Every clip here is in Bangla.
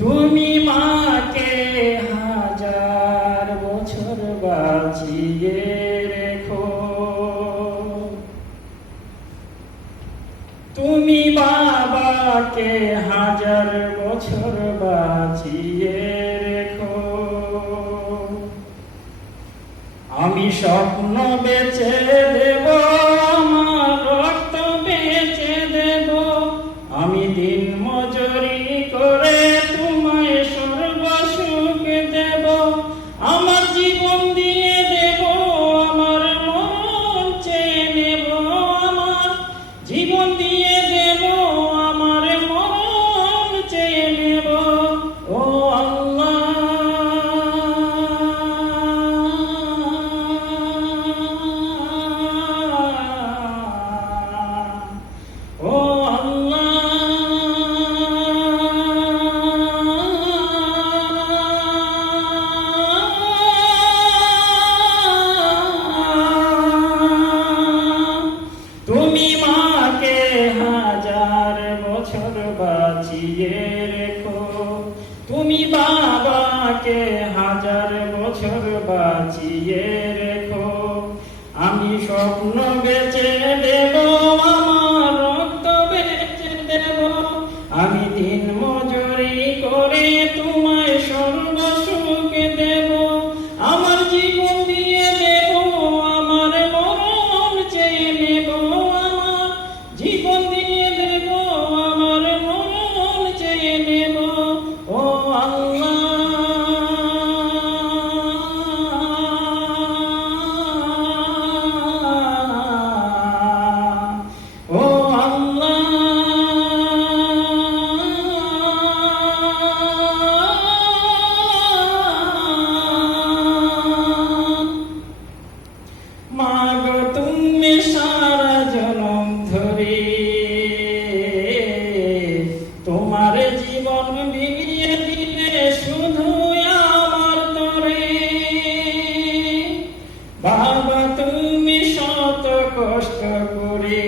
তুমি মাকে হাজার বছর বাঁচিয়ে রেখো। তুমি বাবাকে হাজার বছর বাঁচিয়ে রেখো। আমি স্বপ্ন বেচে দেব তুমি বাবাকে হাজার বছর বাঁচিয়ে রেখো। আমি স্বপ্ন বেঁচে দেব, আমার রক্ত বেচে দেব। আমি দিন মজুরি করে তোমায় মাগো তুমি সারা জনম ধরে। তোমার জীবন বিলিয়ে দিলে শুধু আমার তরে। বাবা, তুমি শত কষ্ট করে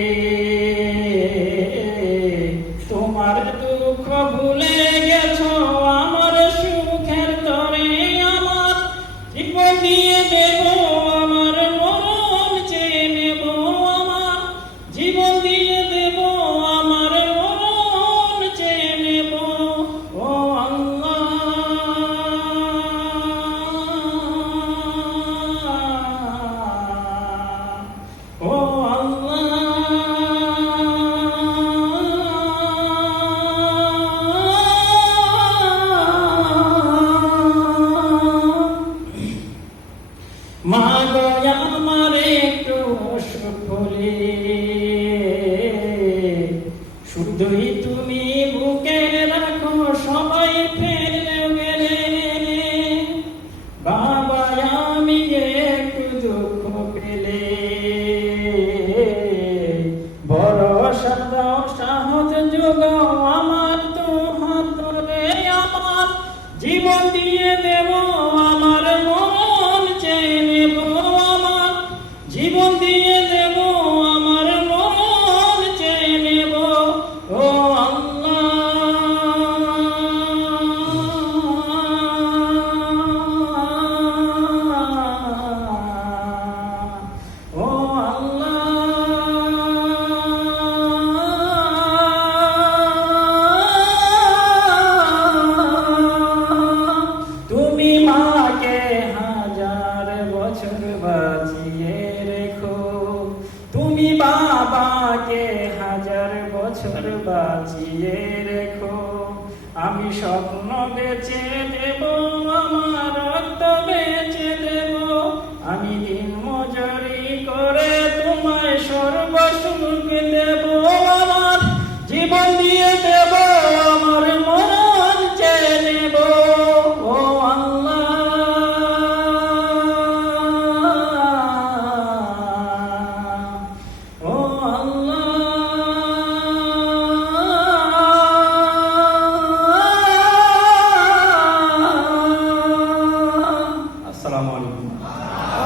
তোমার দুঃখ ভুলে গেছো আমার সুখের তরে। আমার জীবন দিয়ে ও আল্লাহ। মা গয়া আমার একটু শুধুই জীবন বছর বাঁচিয়ে রেখো। তুমি বাবাকে হাজার বছর বাঁচিয়ে রেখো। আমি স্বপ্ন বেচে দেব, আমার রক্ত বেচে দেব। আমি দিন